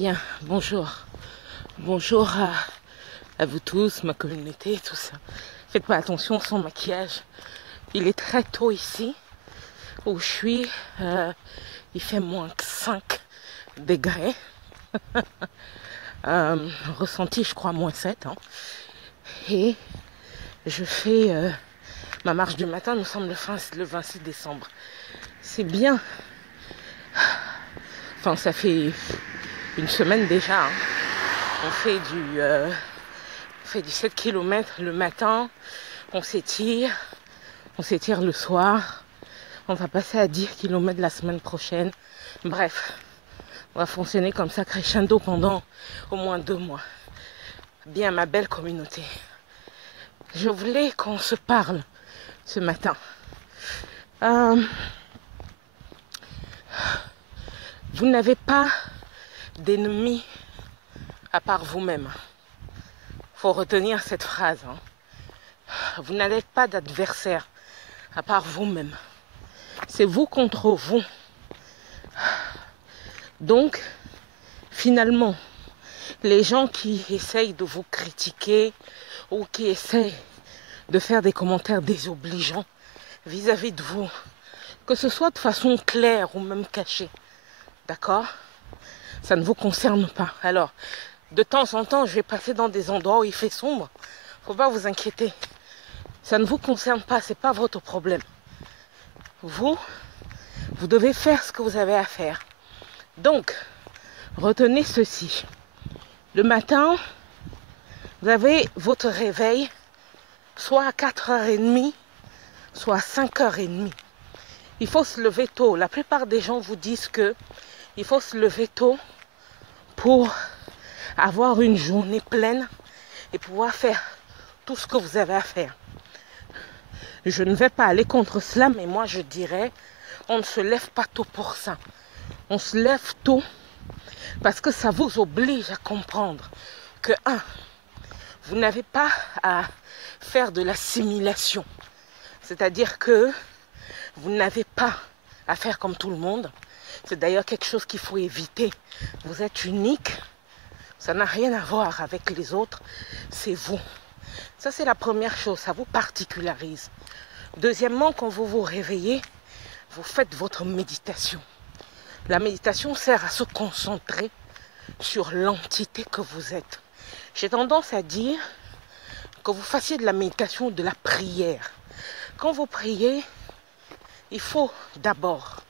Bien, bonjour. Bonjour à vous tous, ma communauté, tout ça. Faites pas attention sans maquillage. Il est très tôt ici où je suis. Il fait moins que 5 degrés. Ressenti, je crois, moins 7. Hein. Et je fais ma marche du matin. Nous sommes le 26 décembre. C'est bien. Enfin, ça fait une semaine déjà. Hein. On fait du 7 km le matin. On s'étire le soir. On va passer à 10 km la semaine prochaine. Bref, on va fonctionner comme ça, crescendo, pendant au moins 2 mois. Bien, ma belle communauté. Je voulais qu'on se parle ce matin. Vous n'avez pas d'ennemis à part vous-même. Il faut retenir cette phrase. Hein. Vous n'avez pas d'adversaire à part vous-même. C'est vous contre vous. Donc, finalement, les gens qui essayent de vous critiquer ou qui essayent de faire des commentaires désobligeants vis-à-vis de vous, que ce soit de façon claire ou même cachée, d'accord? Ça ne vous concerne pas. Alors, de temps en temps, je vais passer dans des endroits où il fait sombre. Faut pas vous inquiéter. Ça ne vous concerne pas, c'est pas votre problème. Vous devez faire ce que vous avez à faire. Donc, retenez ceci. Le matin, vous avez votre réveil, soit à 4h30, soit à 5h30. Il faut se lever tôt. La plupart des gens vous disent que il faut se lever tôt pour avoir une journée pleine et pouvoir faire tout ce que vous avez à faire. Je ne vais pas aller contre cela, mais moi je dirais, on ne se lève pas tôt pour ça. On se lève tôt parce que ça vous oblige à comprendre que, vous n'avez pas à faire de l'assimilation. C'est-à-dire que vous n'avez pas à faire comme tout le monde. C'est d'ailleurs quelque chose qu'il faut éviter. Vous êtes unique. Ça n'a rien à voir avec les autres. C'est vous. Ça, c'est la première chose. Ça vous particularise. Deuxièmement, quand vous vous réveillez, vous faites votre méditation. La méditation sert à se concentrer sur l'entité que vous êtes. J'ai tendance à dire que vous fassiez de la méditation ou de la prière. Quand vous priez, il faut d'abord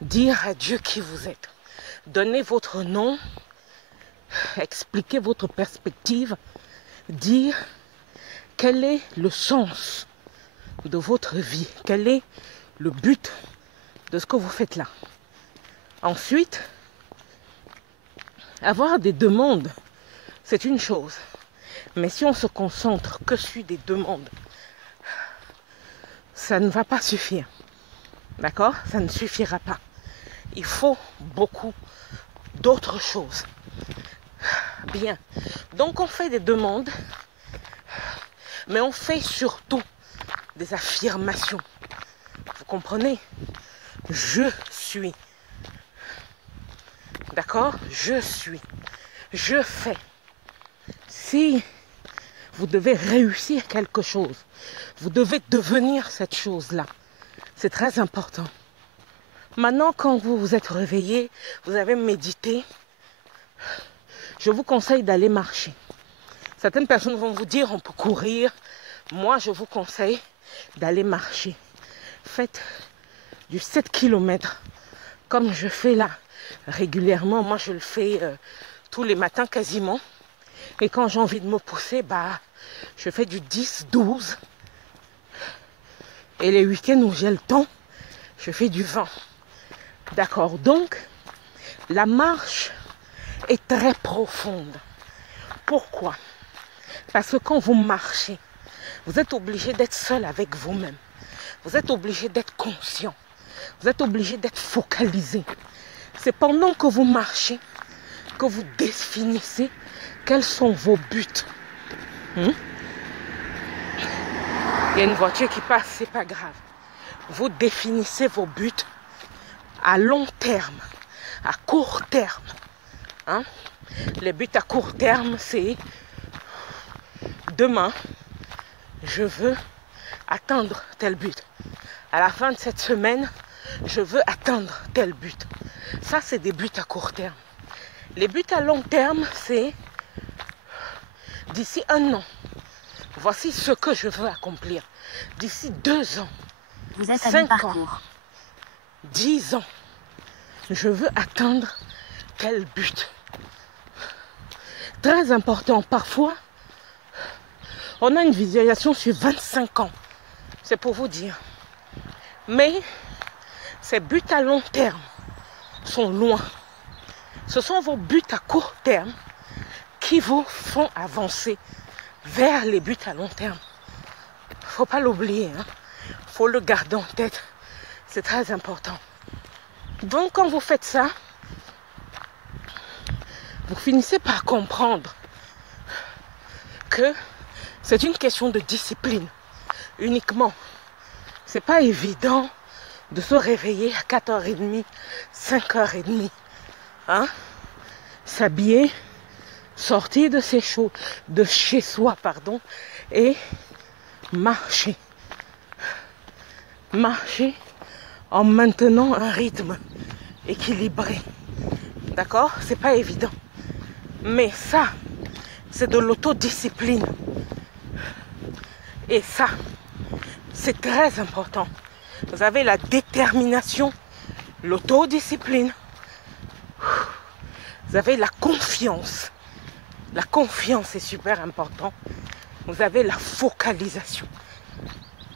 dire à Dieu qui vous êtes. Donnez votre nom, expliquer votre perspective, dire quel est le sens de votre vie, quel est le but de ce que vous faites là. Ensuite, avoir des demandes, c'est une chose. Mais si on se concentre que sur des demandes, ça ne va pas suffire. D'accord? Ça ne suffira pas. Il faut beaucoup d'autres choses. Bien. Donc on fait des demandes, mais on fait surtout des affirmations. Vous comprenez? Je suis. D'accord? Je suis. Je fais. Si vous devez réussir quelque chose, vous devez devenir cette chose-là. C'est très important. Maintenant, quand vous vous êtes réveillé, vous avez médité, je vous conseille d'aller marcher. Certaines personnes vont vous dire on peut courir. Moi, je vous conseille d'aller marcher. Faites du 7 km comme je fais là régulièrement. Moi, je le fais tous les matins quasiment. Et quand j'ai envie de me pousser, je fais du 10, 12. Et les week-ends où j'ai le temps, je fais du 20. D'accord? Donc, la marche est très profonde. Pourquoi? Parce que quand vous marchez, vous êtes obligé d'être seul avec vous-même. Vous êtes obligé d'être conscient. Vous êtes obligé d'être focalisé. C'est pendant que vous marchez que vous définissez quels sont vos buts. Il y a une voiture qui passe, c'est pas grave. Vous définissez vos buts à long terme, à court terme, Hein? Les buts à court terme, c'est demain, je veux atteindre tel but. À la fin de cette semaine, je veux atteindre tel but. Ça, c'est des buts à court terme. Les buts à long terme, c'est d'ici 1 an. Voici ce que je veux accomplir. D'ici 2 ans, vous êtes à 5 ans, 10 ans, je veux atteindre tel but. Très important. Parfois, on a une visualisation sur 25 ans. C'est pour vous dire. Mais ces buts à long terme sont loin. Ce sont vos buts à court terme qui vous font avancer vers les buts à long terme. Il ne faut pas l'oublier. Il faut le garder en tête. C'est très important. Donc quand vous faites ça, vous finissez par comprendre que c'est une question de discipline uniquement. C'est pas évident de se réveiller à 4h30, 5h30. Hein? S'habiller, sortir de chez soi, et marcher. Marcher en maintenant un rythme équilibré. D'accord? C'est pas évident. Mais ça, c'est de l'autodiscipline. Et ça, c'est très important. Vous avez la détermination, l'autodiscipline. Vous avez la confiance. La confiance est super important. Vous avez la focalisation.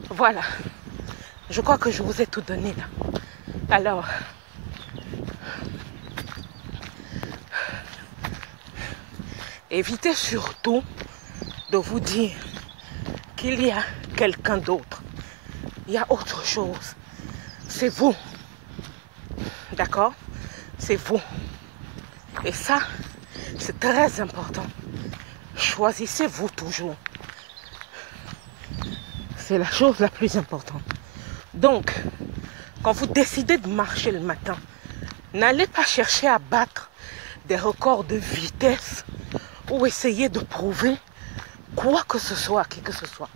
Voilà. Je crois que je vous ai tout donné là. Alors, évitez surtout de vous dire qu'il y a quelqu'un d'autre. Il y a autre chose. C'est vous. D'accord? C'est vous. Et ça, c'est très important. Choisissez-vous toujours. C'est la chose la plus importante. Donc, quand vous décidez de marcher le matin, n'allez pas chercher à battre des records de vitesse ou essayer de prouver quoi que ce soit à qui que ce soit.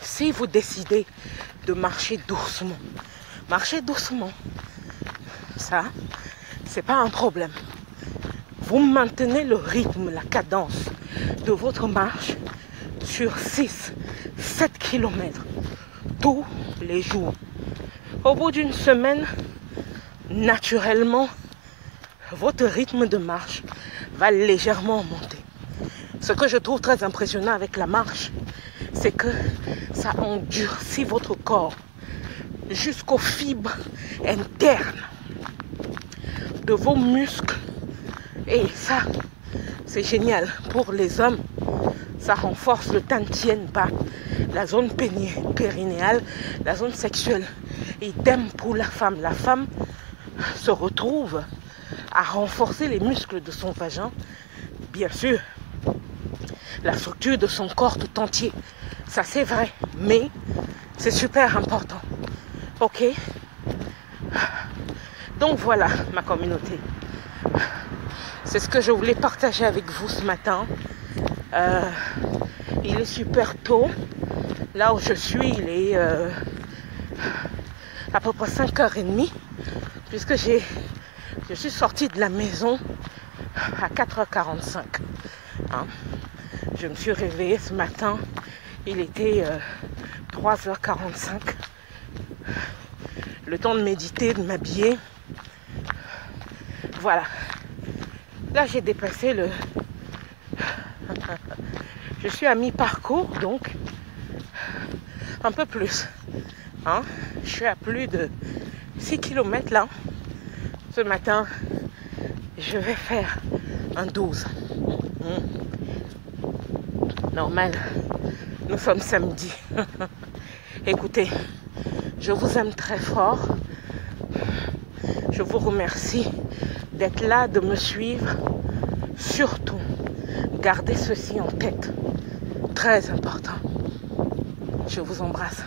Si vous décidez de marcher doucement, marchez doucement. Ça, c'est pas un problème. Vous maintenez le rythme, la cadence de votre marche sur 6, 7 km tous les jours. Au bout d'une semaine, naturellement, votre rythme de marche va légèrement monter. Ce que je trouve très impressionnant avec la marche, c'est que ça endurcit votre corps jusqu'aux fibres internes de vos muscles. Et ça, c'est génial. Pour les hommes, ça renforce le tantien bas, la zone périnéale, la zone sexuelle. Idem pour la femme. La femme se retrouve à renforcer les muscles de son vagin. Bien sûr, la structure de son corps tout entier. Ça, c'est vrai. Mais c'est super important. Ok? Donc voilà, ma communauté. C'est ce que je voulais partager avec vous ce matin. Il est super tôt. Là où je suis, il est à peu près 5h30. Puisque je suis sortie de la maison à 4h45. Hein? Je me suis réveillée ce matin. Il était 3h45. Le temps de méditer, de m'habiller. Voilà. Là, j'ai dépassé le... Je suis à mi-parcours, donc un peu plus. Hein? Je suis à plus de 6 km là. Ce matin, je vais faire un 12. Normal. Nous sommes samedi. Écoutez, je vous aime très fort. Je vous remercie d'être là, de me suivre. Surtout, gardez ceci en tête. Très important. Je vous embrasse.